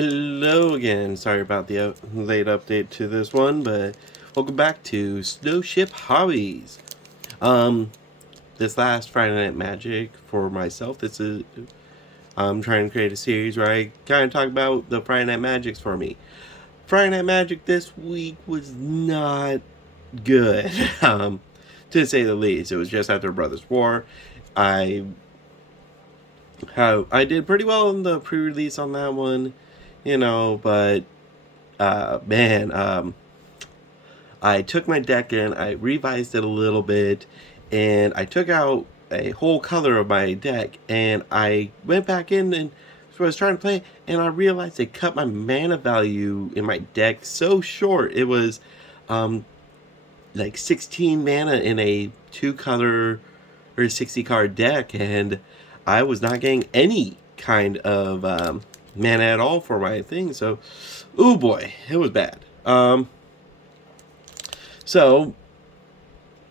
Hello again. Sorry about the late update to this one, but welcome back to Snowship Hobbies. Um, this last Friday Night Magic for myself, I'm trying to create a series where I kind of talk about the Friday Night Magics for me. Friday Night Magic this week was not good, to say the least. It was just after Brothers War. I I did pretty well in the pre-release on that one, but man, I took my deck in, I revised it a little bit, and I took out a whole color of my deck, and I went back in and so I was trying to play, and I realized they cut my mana value in my deck so short. It was like 16 mana in a 2 color or 60 card deck, and I was not getting any kind of mana at all for my thing. So, oh boy, it was bad. So,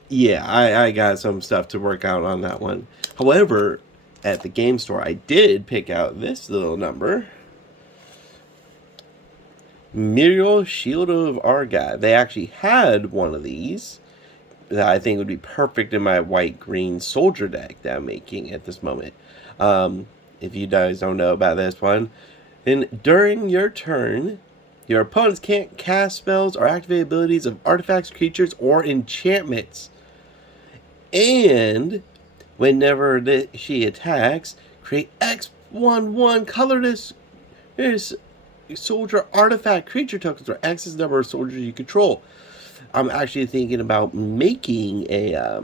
yeah, I got some stuff to work out on that one. However, at the game store, I did pick out this little number. Muriel Shield of Argive. They actually had one of these that I think would be perfect in my white-green soldier deck that I'm making at this moment. If you guys don't know about this one, and during your turn, your opponents can't cast spells or activate abilities of artifacts, creatures, or enchantments. And whenever she attacks, create X11 colorless soldier artifact creature tokens or X is the number of soldiers you control. I'm actually thinking about making a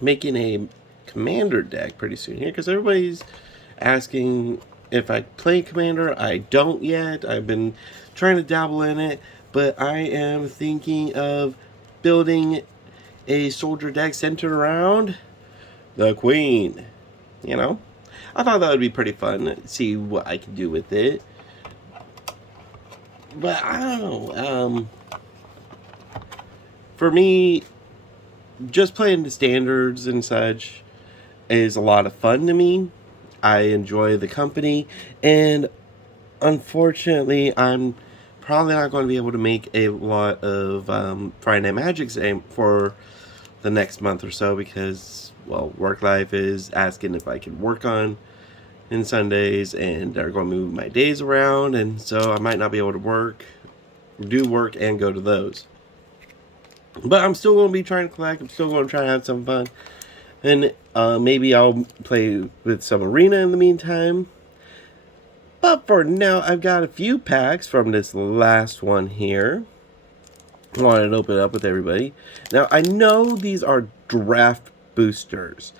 making a commander deck pretty soon here, because everybody's asking if I play commander. I don't yet. I've been trying to dabble in it, but I am thinking of building a soldier deck centered around the queen. I thought that would be pretty fun. See what I can do with it. But I don't know. For me, just playing the standards and such is a lot of fun to me. I enjoy the company, and unfortunately, I'm probably not going to be able to make a lot of Friday Night Magics for the next month or so, because, well, work life is asking if I can work on in Sundays, and they're going to move my days around, and so I might not be able to do work and go to those. But I'm still going to be trying to collect. I'm still going to try to have some fun. And maybe I'll play with some Arena in the meantime. But for now, I've got a few packs from this last one here. I wanted to open it up with everybody. Now, I know these are draft boosters,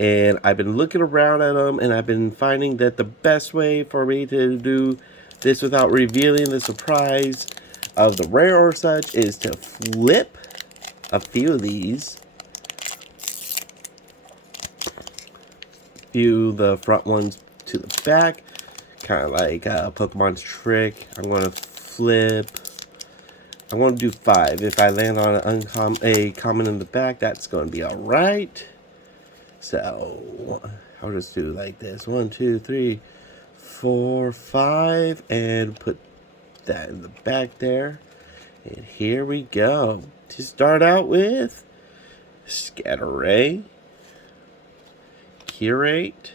and I've been looking around at them, and I've been finding that the best way for me to do this without revealing the surprise of the rare or such is to flip a few of these. Few the front ones to the back, kind of like Pokemon's trick. I'm going to flip. I'm going to do 5. If I land on a common in the back, that's going to be alright. So I'll just do like this. 1, 2, 3, 4, 5, and put that in the back there. And here we go. To start out with, Scatteray, Curate,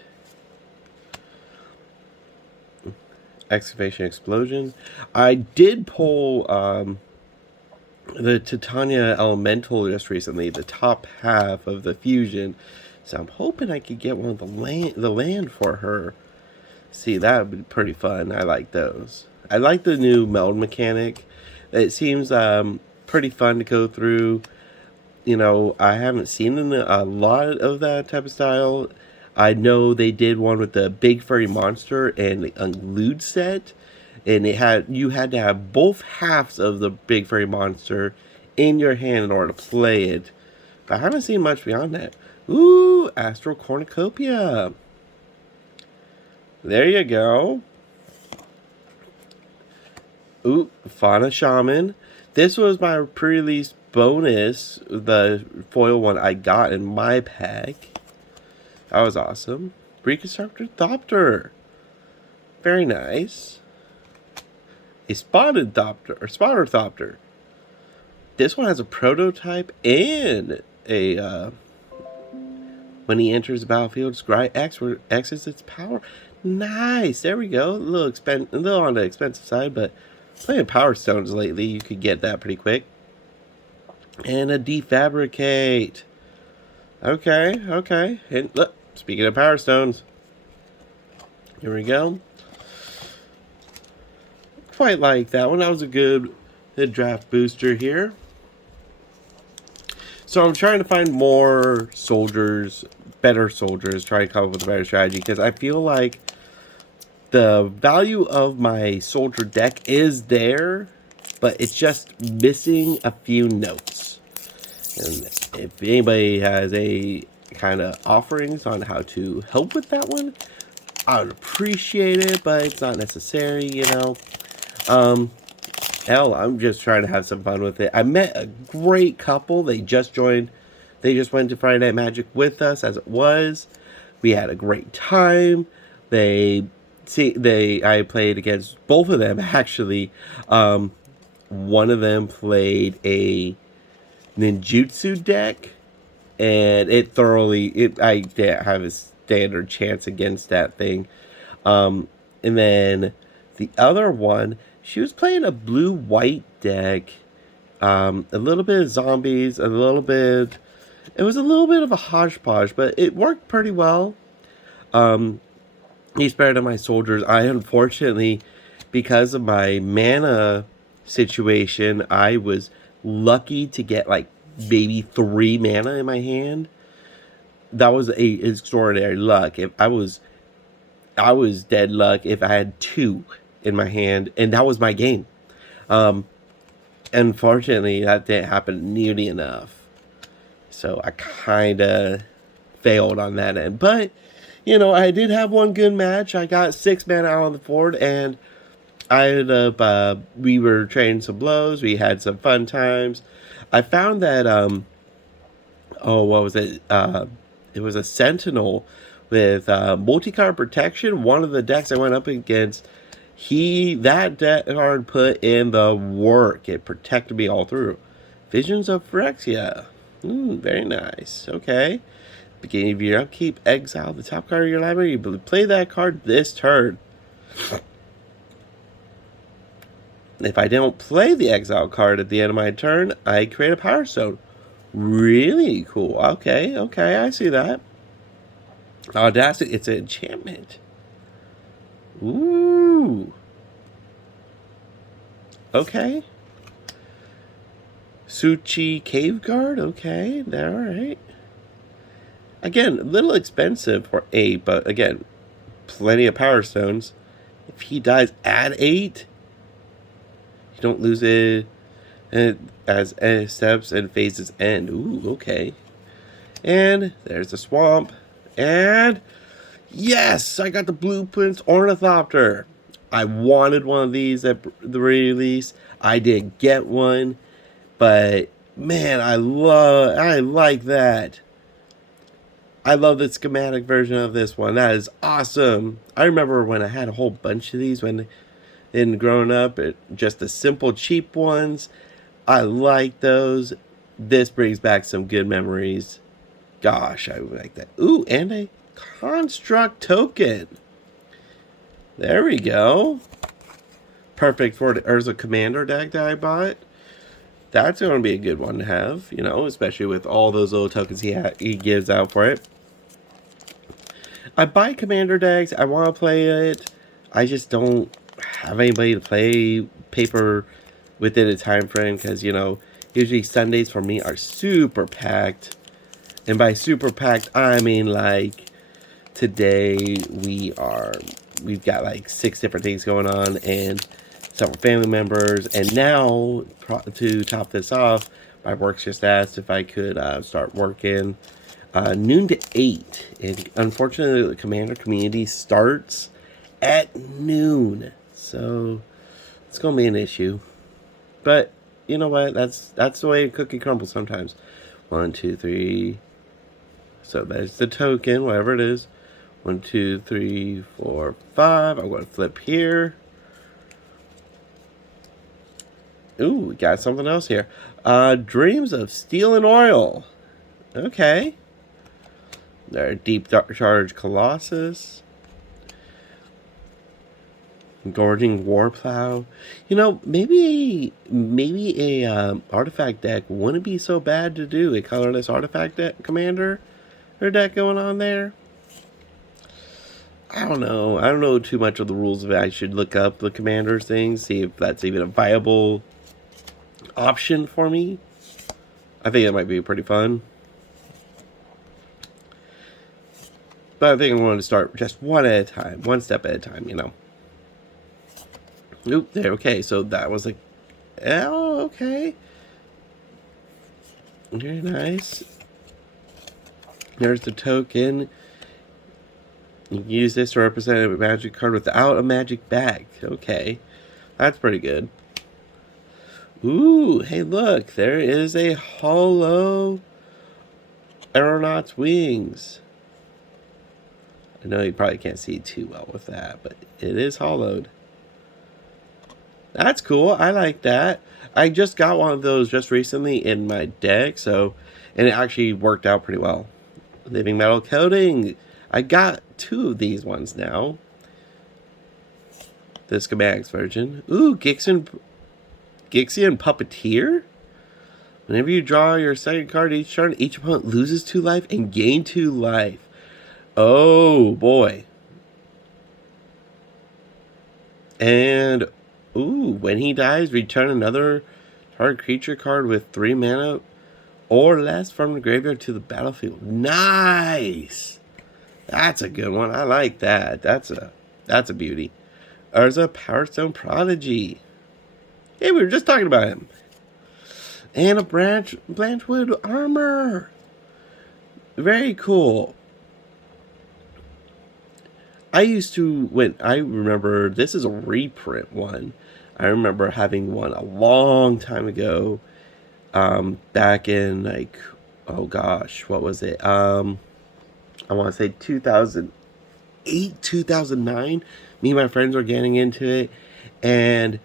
Excavation Explosion. I did pull the Titania Elemental just recently, the top half of the fusion. So I'm hoping I could get one of the land for her. See, that would be pretty fun. I like those. I like the new meld mechanic. It seems pretty fun to go through. I haven't seen a lot of that type of style. I know they did one with the Big Furry Monster and the Unglued set, and you had to have both halves of the Big Furry Monster in your hand in order to play it. But I haven't seen much beyond that. Ooh, Astral Cornucopia. There you go. Ooh, Fauna Shaman. This was my pre-release bonus, the foil one I got in my pack. That was awesome. Reconstructor Thopter. Very nice. A spotted thopter, or spotter thopter. This one has a prototype and a when he enters the battlefield, Scry X exits its power. Nice. There we go. A little on the expensive side, but playing Power Stones lately, you could get that pretty quick. And a Defabricate. Okay. And look, speaking of Power Stones, here we go. Quite like that one. That was a good draft booster here. So I'm trying to find more soldiers, better soldiers, try to come up with a better strategy, because I feel like the value of my soldier deck is there, but it's just missing a few notes. And if anybody has a kind of offerings on how to help with that one, I would appreciate it, but it's not necessary, you know. Hell, I'm just trying to have some fun with it. I met a great couple. They just joined. They just went to Friday Night Magic with us as it was. We had a great time. I played against both of them actually. One of them played a ninjutsu deck, and I didn't have a standard chance against that thing. And then the other one, she was playing a blue-white deck, a little bit of zombies, it was a little bit of a hodgepodge, but it worked pretty well. He spared on my soldiers. I unfortunately, because of my mana situation, I was lucky to get like maybe 3 mana in my hand. That was a extraordinary luck. If I was dead luck if I had 2 in my hand, and that was my game. Unfortunately, that didn't happen nearly enough, so I kind of failed on that end. But you know, I did have one good match. I got 6 mana out on the board, and I ended up we were trading some blows. We had some fun times. I found that what was it? It was a Sentinel with multi-card protection. One of the decks I went up against, that deck card put in the work. It protected me all through. Visions of Phyrexia. Very nice. Okay. Beginning of your upkeep, exile the top card of your library. You play that card this turn. If I don't play the exile card at the end of my turn, I create a Power Stone. Really cool. Okay, I see that. Audacity, it's an enchantment. Ooh. Okay. Suchi Cave Guard. Okay, alright. Again, a little expensive for 8, but again, plenty of Power Stones. If he dies, add 8. You don't lose it as steps and phases end. Ooh, okay. And there's the swamp. And yes, I got the Blueprints Ornithopter. I wanted one of these at the release. I did get one, but man, I like that. I love the schematic version of this one. That is awesome. I remember when I had a whole bunch of these growing up, just the simple cheap ones. I like those. This brings back some good memories. Gosh, I like that. Ooh, and a Construct Token. There we go. Perfect for the Urza Commander deck that I bought. That's going to be a good one to have, you know, especially with all those little tokens he gives out for it. I buy Commander decks. I want to play it. I just don't have anybody to play paper within a time frame, because, you know, usually Sundays for me are super packed. And by super packed, I mean like today we've got like 6 different things going on and several family members. And now, to top this off, my work's just asked if I could start working noon to 8. And unfortunately, the Commander community starts at noon. So it's going to be an issue. But you know what? That's the way a cookie crumbles sometimes. 1, 2, 3. So there's the token, whatever it is. 1, 2, 3, 4, 5. I'm going to flip here. Ooh, we got something else here. Dreams of Steel and Oil. Okay. There, Deep Charge Colossus. Gorging Warplow. You know, maybe a artifact deck wouldn't be so bad to do. A colorless artifact deck commander or deck going on there. I don't know. I don't know too much of the rules of it. I should look up the commanders things, see if that's even a viable option for me. I think it might be pretty fun. But I think I'm going to start just one at a time, one step at a time, you know. Oop, there, okay, so that was oh, okay. Very nice. There's the token. You can use this to represent a magic card without a magic bag. Okay, that's pretty good. Ooh, hey look, there is a hollow Aeronaut's Wings. I know you probably can't see too well with that, but it is hollowed. That's cool. I like that. I just got one of those just recently in my deck, and it actually worked out pretty well. Living Metal Coating. I got 2 of these ones now. The schematics version. Ooh, Gixian Puppeteer? Whenever you draw your second card each turn, each opponent loses 2 life and gain 2 life. Oh, boy. And, ooh, when he dies, return another target creature card with 3 mana or less from the graveyard to the battlefield. Nice! That's a good one. I like that. That's a beauty. Urza Powerstone Prodigy. Hey, we were just talking about him. And a Blanchwood Armor. Very cool. I remember, this is a reprint one. I remember having one a long time ago. Back in oh gosh, what was it? I want to say 2008, 2009. Me and my friends were getting into it, and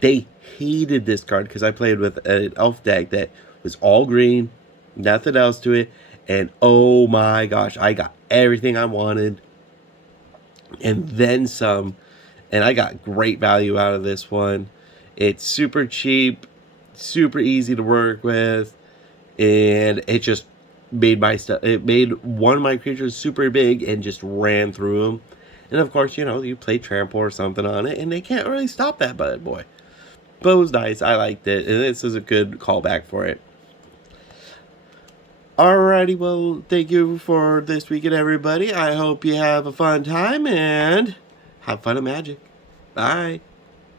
they hated this card because I played with an elf deck that was all green, nothing else to it, and oh my gosh, I got everything I wanted, and then some, and I got great value out of this one. It's super cheap, super easy to work with, and it just made it made one of my creatures super big and just ran through them. And of course, you know, you play trample or something on it, and they can't really stop that bad boy. But it was nice. I liked it, and this is a good callback for it. Alrighty, well, thank you for this weekend, everybody. I hope you have a fun time and have fun at Magic. Bye.